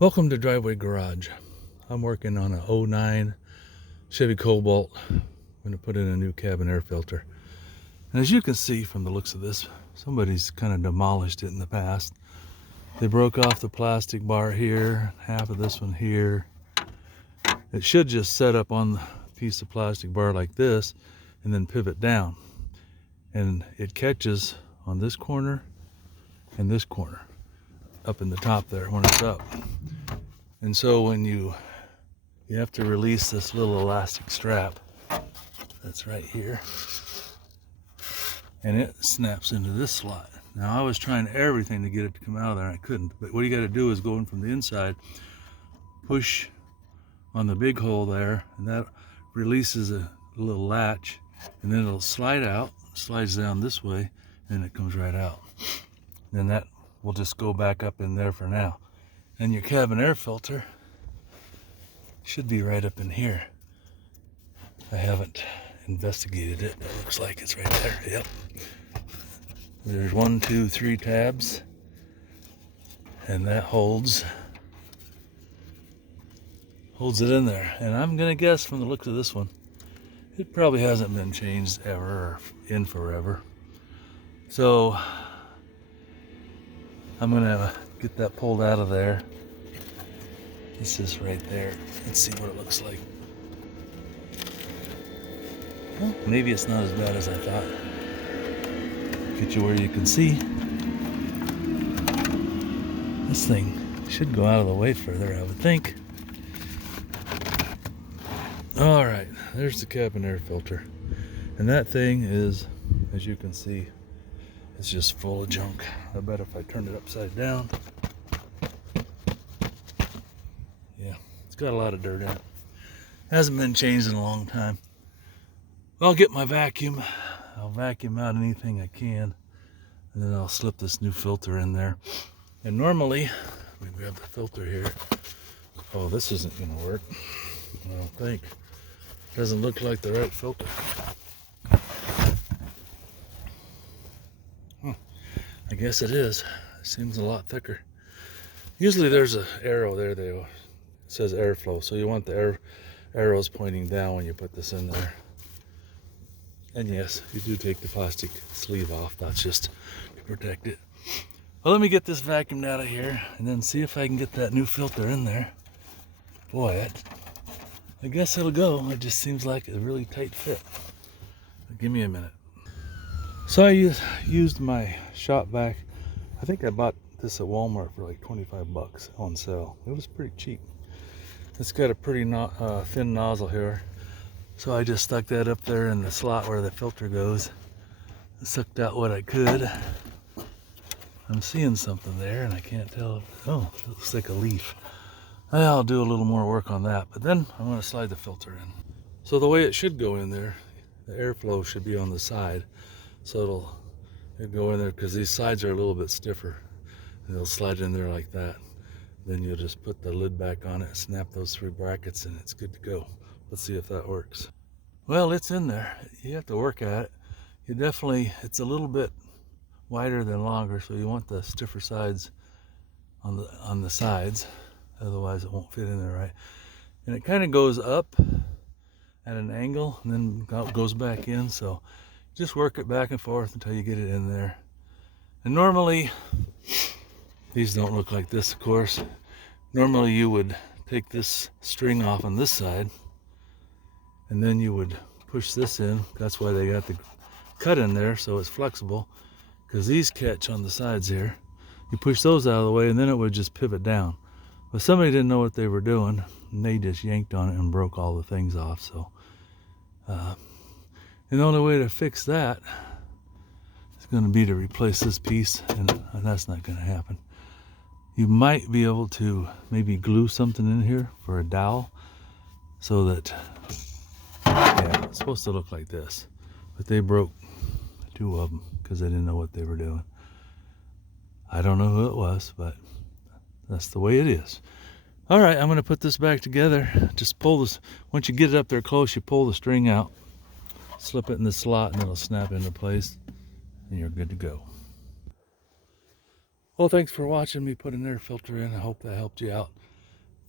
Welcome to Driveway Garage. I'm working on a '09 Chevy Cobalt. I'm going to put in a new cabin air filter. And as you can see from the looks of this, somebody's kind of demolished it in the past. They broke off the plastic bar here, half of this one here. It should just set up on the piece of plastic bar like this and then pivot down. And it catches on this corner and this corner up in the top there when it's up. And so when you have to release this little elastic strap that's right here, and it snaps into this slot. Now I was trying everything to get it to come out of there and I couldn't, but what you got to do is go in from the inside, push on the big hole there, and that releases a little latch, and then it'll slide out, slides down this way, and it comes right out. Then that will just go back up in there for now. And your cabin air filter should be right up in here. I haven't investigated it, but it looks like it's right there. Yep. There's 1, 2, 3 tabs, and that holds it in there. And I'm gonna guess from the looks of this one, it probably hasn't been changed ever or in forever. So I'm gonna get that pulled out of there. This is right there. Let's see what it looks like. Well, maybe it's not as bad as I thought. Get you where you can see. This thing should go out of the way further, I would think. All right, there's the cabin air filter. And that thing is, as you can see, it's just full of junk. I bet if I turned it upside down, yeah, it's got a lot of dirt in it. Hasn't been changed in a long time. I'll get my vacuum. I'll vacuum out anything I can, and then I'll slip this new filter in there. And normally, let me grab the filter here. Oh, this isn't gonna work, I don't think. Doesn't look like the right filter. I guess it is. It seems a lot thicker. Usually there's an arrow there that says airflow, so you want the arrows pointing down when you put this in there. And yes, you do take the plastic sleeve off. That's just to protect it. Well, let me get this vacuumed out of here and then see if I can get that new filter in there. Boy, I guess it'll go. It just seems like a really tight fit. Give me a minute. So I used my shop vac. I think I bought this at Walmart for like 25 bucks on sale. It was pretty cheap. It's got a pretty thin nozzle here. So I just stuck that up there in the slot where the filter goes. I sucked out what I could. I'm seeing something there and I can't tell. Oh, it looks like a leaf. I'll do a little more work on that, but then I'm going to slide the filter in. So the way it should go in there, the airflow should be on the side. So it'll go in there because these sides are a little bit stiffer. And it'll slide in there like that. Then you'll just put the lid back on it, snap those 3 brackets, and it's good to go. Let's see if that works. Well, it's in there. You have to work at it. It's a little bit wider than longer, so you want the stiffer sides on the sides. Otherwise it won't fit in there right. And it kind of goes up at an angle and then goes back in, so just work it back and forth until you get it in there. And normally, these don't look like this, of course. Normally you would take this string off on this side, and then you would push this in. That's why they got the cut in there, so it's flexible, because these catch on the sides here. You push those out of the way, and then it would just pivot down. But somebody didn't know what they were doing, and they just yanked on it and broke all the things off. So, and the only way to fix that is going to be to replace this piece, and that's not going to happen. You might be able to maybe glue something in here for a dowel, so that, yeah, it's supposed to look like this. But they broke 2 of them because they didn't know what they were doing. I don't know who it was, but that's the way it is. All right, I'm going to put this back together. Just pull this. Once you get it up there close, you pull the string out, slip it in the slot, and it'll snap into place, and you're good to go. Well, thanks for watching me put an air filter in. I hope that helped you out.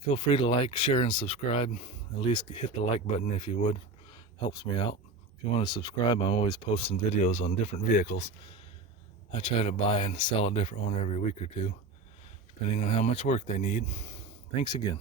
Feel free to like, share, and subscribe. At least hit the like button if you would. Helps me out. If you want to subscribe, I'm always posting videos on different vehicles. I try to buy and sell a different one every week or two, depending on how much work they need. Thanks again.